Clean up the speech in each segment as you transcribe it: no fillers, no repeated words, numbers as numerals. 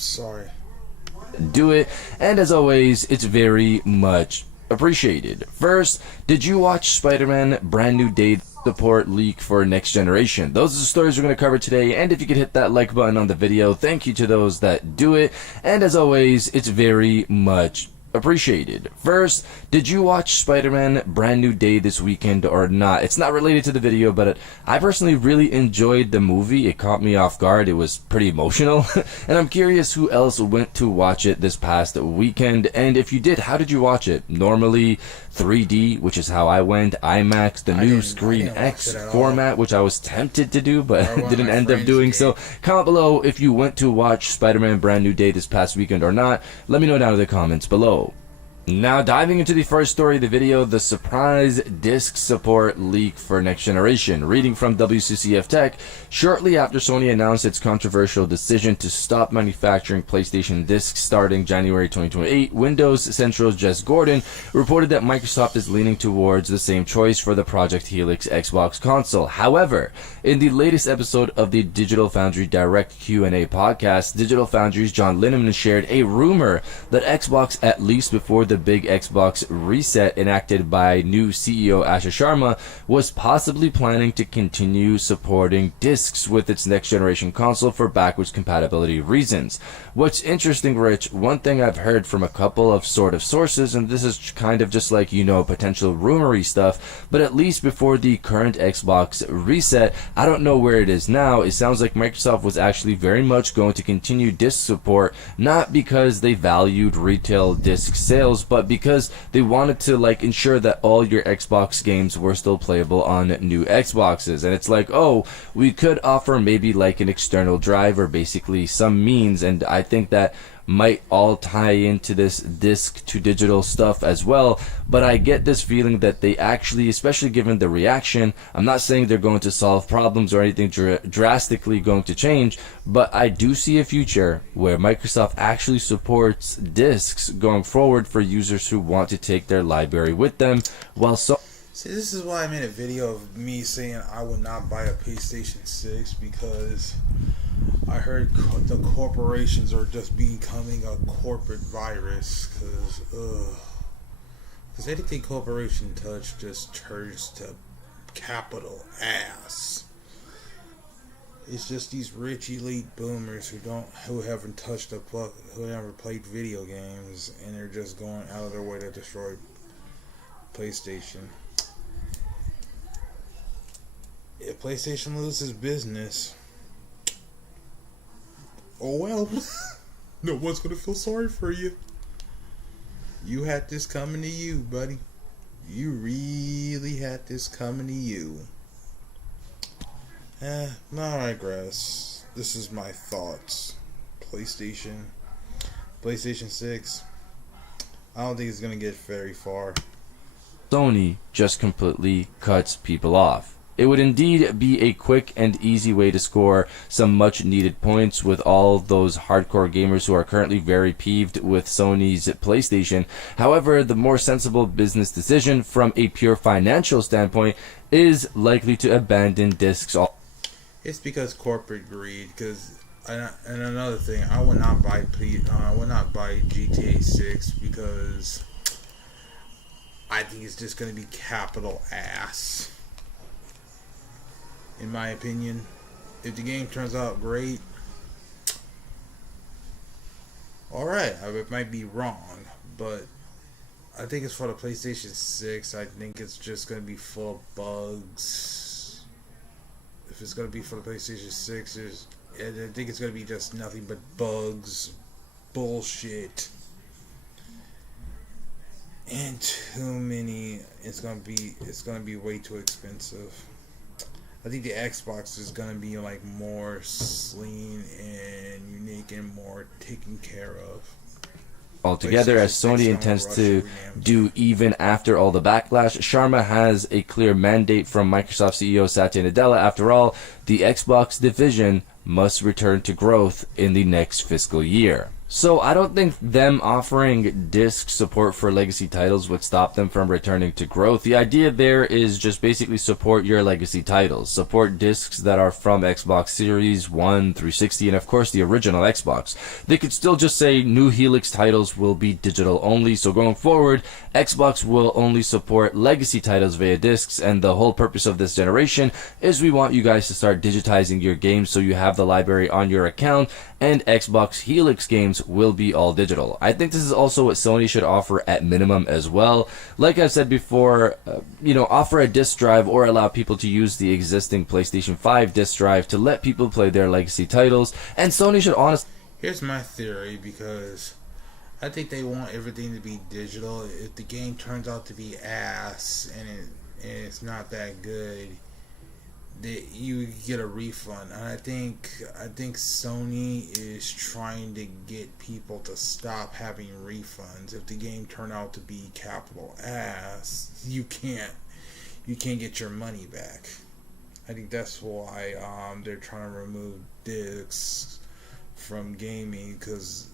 Sorry. Do it, and as always, it's very much appreciated. First, did you watch Spider-Man Brand New Day support leak for next generation? Those are the stories we're going to cover today, and if you could hit that like button on the video, thank you to those that do it, and as always, it's very much appreciated. First, did you watch Spider-Man Brand New Day this weekend or not? It's not related to the video, but I personally really enjoyed the movie. It caught me off guard. It was pretty emotional. And I'm curious who else went to watch it this past weekend. And if you did, how did you watch it? Normally 3D, which is how I went, IMAX, the new Screen X format, which I was tempted to do, but didn't end up doing so. Comment below if you went to watch Spider-Man Brand New Day this past weekend or not. Let me know down in the comments below. Now, diving into the first story of the video, the surprise disc support leak for next generation. Reading from WCCF Tech, shortly after Sony announced its controversial decision to stop manufacturing PlayStation discs starting January 2028, Windows Central's Jess Gordon reported that Microsoft is leaning towards the same choice for the Project Helix Xbox console. However, in the latest episode of the Digital Foundry Direct Q&A podcast, Digital Foundry's John Linneman shared a rumor that Xbox, at least before the big Xbox reset enacted by new CEO Asha Sharma, was possibly planning to continue supporting discs with its next generation console for backwards compatibility reasons. What's interesting, Rich, one thing I've heard from a couple of sort of sources, and this is kind of just like, you know, potential rumory stuff, but at least before the current Xbox reset, I don't know where it is now, it sounds like Microsoft was actually very much going to continue disc support, not because they valued retail disc sales, but because they wanted to like ensure that all your Xbox games were still playable on new Xboxes. And it's like, oh, we could offer maybe like an external drive or basically some means, and I think that might all tie into this disc to digital stuff as well. But I get this feeling that they actually, especially given the reaction, I'm not saying they're going to solve problems or anything drastically going to change, but I do see a future where Microsoft actually supports discs going forward for users who want to take their library with them, while See, this is why I made a video of me saying I would not buy a PlayStation 6, because I heard the corporations are just becoming a corporate virus, because anything corporation touch just turns to capital ass. It's just these rich elite boomers who haven't touched who never played video games, and they're just going out of their way to destroy PlayStation. If PlayStation loses business, oh well. No one's gonna feel sorry for you. You had this coming to you, buddy. You really had this coming to you. I digress. This is my thoughts. PlayStation 6. I don't think it's gonna get very far. Sony just completely cuts people off. It would indeed be a quick and easy way to score some much needed points with all those hardcore gamers who are currently very peeved with Sony's PlayStation. However, the more sensible business decision from a pure financial standpoint is likely to abandon discs. It's because corporate greed. And another thing, I would not buy GTA 6 because I think it's just going to be capital ass. In my opinion, if the game turns out great, alright, it might be wrong, but I think it's for the PlayStation 6. I think it's just going to be full of bugs. If it's going to be for the PlayStation 6, I think it's going to be just nothing but bugs, bullshit, and too many. It's going to be way too expensive. I think the Xbox is going to be like more lean and unique and more taken care of Altogether, as Sony intends to do even after all the backlash. Sharma has a clear mandate from Microsoft CEO Satya Nadella. After all, the Xbox division must return to growth in the next fiscal year. So I don't think them offering disc support for legacy titles would stop them from returning to growth. The idea there is just basically support your legacy titles. Support discs that are from Xbox Series 1, 360, and of course the original Xbox. They could still just say new Helix titles will be digital only. So going forward, Xbox will only support legacy titles via discs, and the whole purpose of this generation is we want you guys to start digitizing your games so you have the library on your account, and Xbox Helix games will be all digital. I think this is also what Sony should offer at minimum as well. Like I've said before, offer a disc drive or allow people to use the existing PlayStation 5 disc drive to let people play their legacy titles. And Sony should honestly... Here's my theory, because I think they want everything to be digital. If the game turns out to be ass and it's not that good, you get a refund. And I think Sony is trying to get people to stop having refunds. If the game turned out to be capital ass, you can't get your money back. I think that's why they're trying to remove discs from gaming, because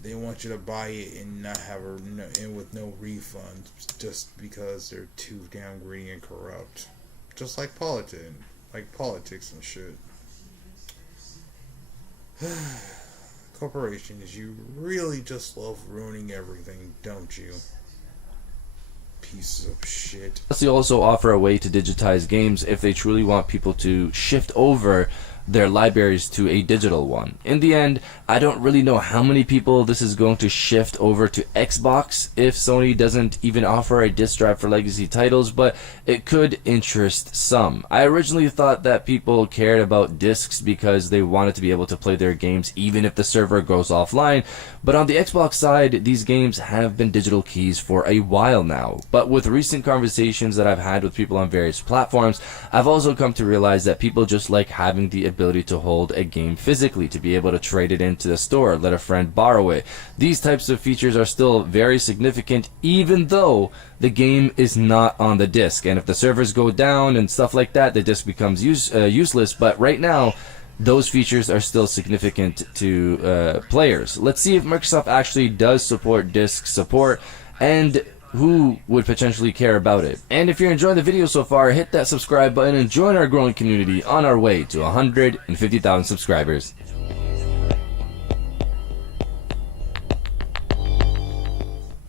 they want you to buy it and not have and with no refund, just because they're too damn greedy and corrupt, just like politics and shit. Corporations, you really just love ruining everything, don't you? Pieces of shit. They also offer a way to digitize games if they truly want people to shift over their libraries to a digital one. In the end, I don't really know how many people this is going to shift over to Xbox if Sony doesn't even offer a disc drive for legacy titles, but it could interest some. I originally thought that people cared about discs because they wanted to be able to play their games even if the server goes offline, but on the Xbox side, these games have been digital keys for a while now. But with recent conversations that I've had with people on various platforms, I've also come to realize that people just like having the ability to hold a game physically, to be able to trade it into the store, let a friend borrow it. These types of features are still very significant even though the game is not on the disc, and if the servers go down and stuff like that, the disc becomes useless. But right now those features are still significant to players. Let's see if Microsoft actually does support disc support and who would potentially care about it. And if you're enjoying the video so far, hit that subscribe button and join our growing community on our way to 150,000 subscribers.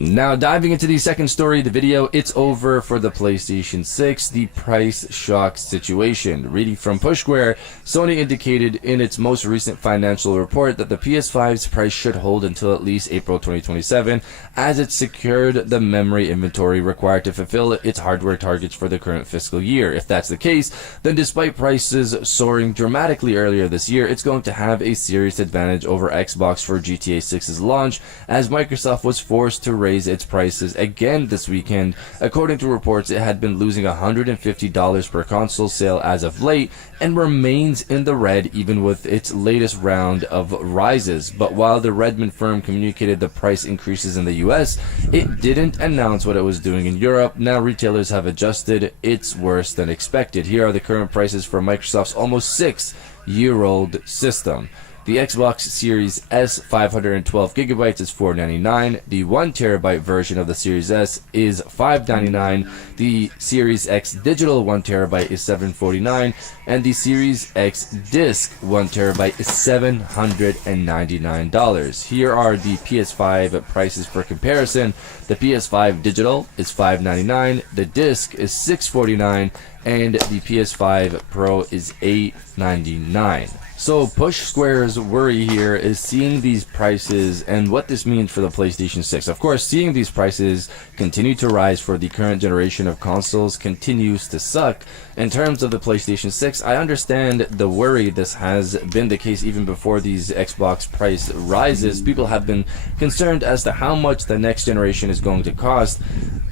Now diving into the second story of the video, it's over for the PlayStation 6, the price shock situation. Reading from Pushsquare, Sony indicated in its most recent financial report that the PS5's price should hold until at least April 2027, as it secured the memory inventory required to fulfill its hardware targets for the current fiscal year. If that's the case, then despite prices soaring dramatically earlier this year, it's going to have a serious advantage over Xbox for GTA 6's launch, as Microsoft was forced to raise its prices again this weekend. According to reports, it had been losing $150 per console sale as of late and remains in the red even with its latest round of rises. But while the Redmond firm communicated the price increases in the US, it didn't announce what it was doing in Europe. Now retailers have adjusted. It's worse than expected. Here are the current prices for Microsoft's almost 6-year-old system. The Xbox Series S 512GB is $499. The 1TB version of the Series S is $599. The Series X Digital 1TB is $749. And the Series X Disc 1TB is $799. Here are the PS5 prices for comparison. The PS5 Digital is $599. The Disc is $649. And the PS5 Pro is $899. So Pushsquare's worry here is seeing these prices and what this means for the PlayStation 6. Of course, seeing these prices continue to rise for the current generation of consoles continues to suck. In terms of the PlayStation 6, I understand the worry. This has been the case even before these Xbox price rises. People have been concerned as to how much the next generation is going to cost,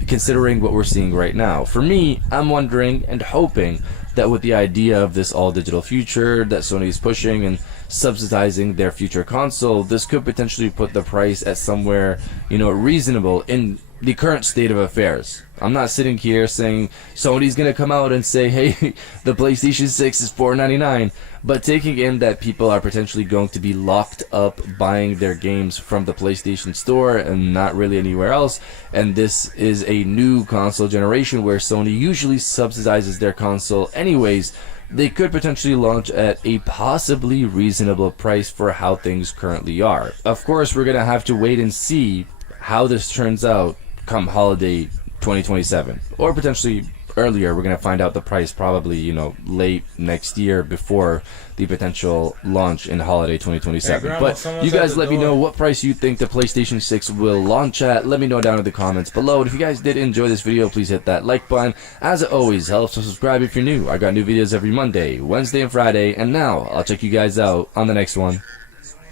considering what we're seeing right now. For me, I'm wondering and hoping that with the idea of this all-digital future that Sony is pushing, and subsidizing their future console, this could potentially put the price at somewhere, reasonable in the current state of affairs. I'm not sitting here saying Sony's gonna come out and say, hey, the PlayStation 6 is $499, but taking in that people are potentially going to be locked up buying their games from the PlayStation Store and not really anywhere else, and this is a new console generation where Sony usually subsidizes their console anyways, they could potentially launch at a possibly reasonable price for how things currently are. Of course, we're gonna have to wait and see how this turns out come holiday 2027, or potentially earlier. We're gonna find out the price probably late next year before the potential launch in holiday 2027. Hey, Grandma, but you guys let me know what price you think the PlayStation 6 will launch at. Let me know down in the comments below. And if you guys did enjoy this video, please hit that like button, as it always helps. So subscribe if you're new. I got new videos every Monday, Wednesday, and Friday, and now I'll check you guys out on the next one.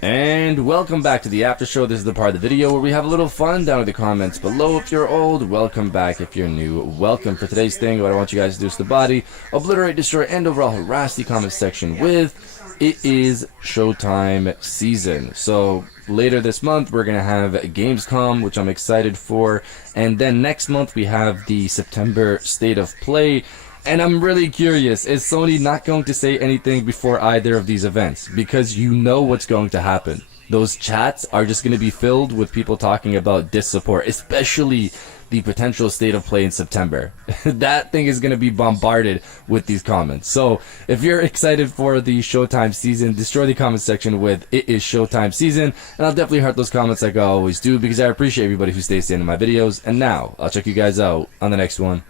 And welcome back to the after show. This is the part of the video where we have a little fun down in the comments below. If you're old, welcome back. If you're new, welcome. For today's thing, what I want you guys to do is the body, obliterate, destroy, and overall harass the comment section with it is Showtime season. So later this month we're gonna have Gamescom, which I'm excited for, and then next month we have the September State of Play. And I'm really curious, is Sony not going to say anything before either of these events? Because you know what's going to happen. Those chats are just going to be filled with people talking about disc support, especially the potential State of Play in September. That thing is going to be bombarded with these comments. So if you're excited for the Showtime season, destroy the comment section with it is Showtime season. And I'll definitely heart those comments like I always do, because I appreciate everybody who stays to the end of my videos. And now I'll check you guys out on the next one.